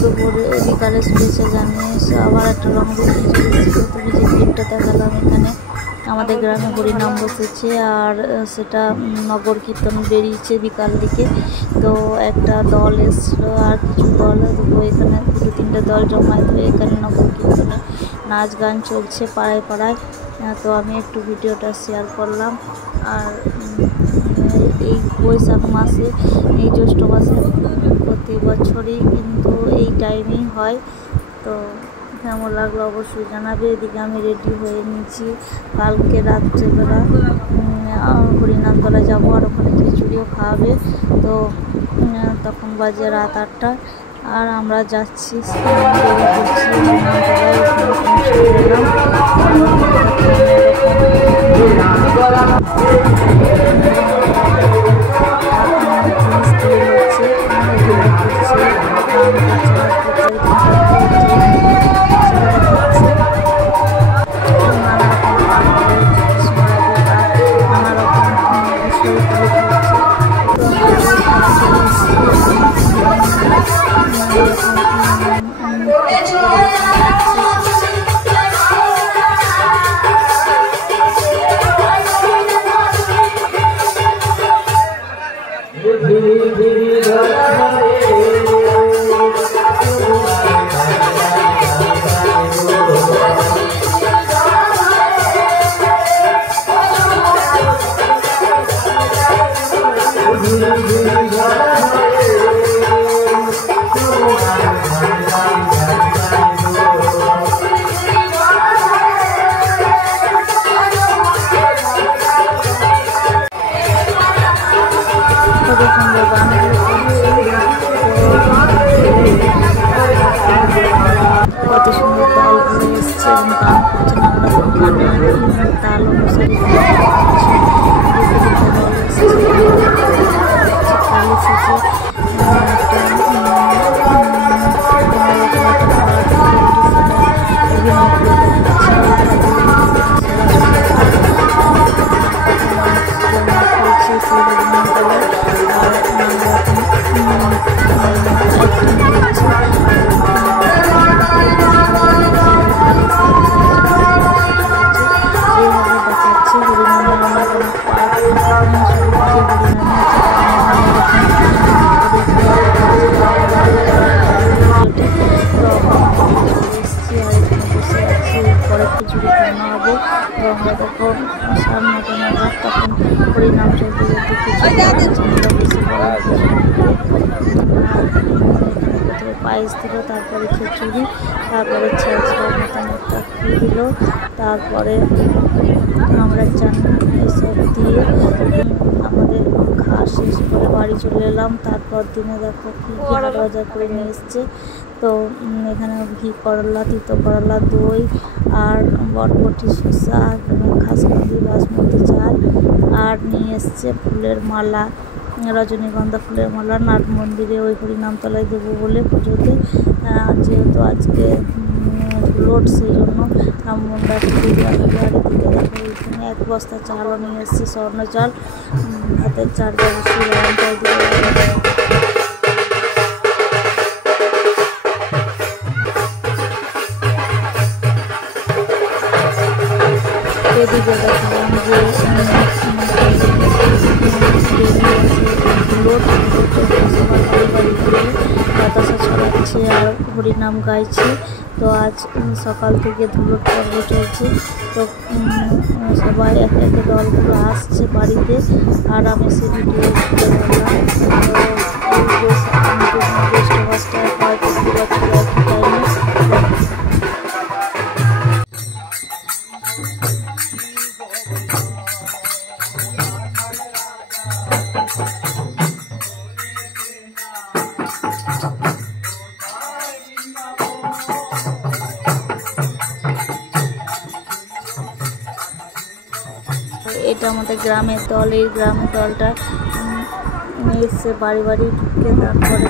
দুপুরে বিকালে শুভেচ্ছা জানিয়ে আবার একটা রঙের তুমি যে ক্লিপটা দেখালাম, এখানে আমাদের গ্রামে হরিনাম বসেছে আর সেটা নগর কীর্তন বেরিয়েছে বিকাল দিকে। তো একটা দল এসেছিলো আর কিছু দল, এখানে 2-3টে দল জমায়েত হয়ে এখানে নগর কীর্তনে নাচ গান চলছে পাড়ায় পাড়ায়। তো আমি একটু ভিডিওটা শেয়ার করলাম। আর এই বৈশাখ মাসে, এই জ্যৈষ্ঠ মাসে প্রতি বছরই কিন্তু এই টাইমেই হয়। তো কেমন লাগলো অবশ্যই জানাবে। এদিকে আমি রেডি হয়ে নিয়েছি, কালকে রাত্রেবেলা হরিনামতলায় যাবো আর ওখানে খিচুড়িও খাওয়াবে। তো তখন বাজে রাত 8টা আর আমরা যাচ্ছি কত সুন্দর দলগুলো এসছে এবং গান করছেন। আমরা তাল অনুসারে খিচুড়ি খাওয়ানো হবে। তো আমরা তখন 9:30 নাগাদ তখন হরিনাম চলতে চলতে প্রথমে পায়েস দিল, তারপরে খিচুড়ি, তারপরে ছেঁচড়ার মতন একটা খেয়ে দিল, তারপরে আমরা চান এসব দিয়ে আমাদের খাওয়া শেষ করে বাড়ি চলে এলাম। তারপর দিনে দেখো কী বাজার করে নিয়ে এসছে। তো এখানে ঘি করলা, তিতো করলা, দই আর বরবটি, শসা, খাসকান্দি, বাসমতি চাল আর নিয়ে এসছে ফুলের মালা, রজনীগন্ধা ফুলের মালা। নাট মন্দিরে ওই হরিনামতলায় দেবো বলে পুজোতে, যেহেতু আজকে লোড, সেই জন্য আমরা দিকে দেখো এখানে 1 বস্তা চালও নিয়ে এসছে, স্বর্ণ চাল, হাতের চাল অবশ্যই এদিকে দেখলাম যে বাতাসা ছড়াচ্ছে আর হরিনাম গাইছে। তো আজ সকাল থেকে ধুলোর পর্ব চলছে। তো সবাই এক এক দলগুলো আসছে বাড়িতে আর আমি সে ভিডিও করলাম। জ্যৈষ্ঠ মাসটায় হয় প্রতি বছর একই টাইমে। এটা আমাদের গ্রামের দল। এই গ্রামের দলটা এসে বাড়ি বাড়ি ঢুকে তারপরে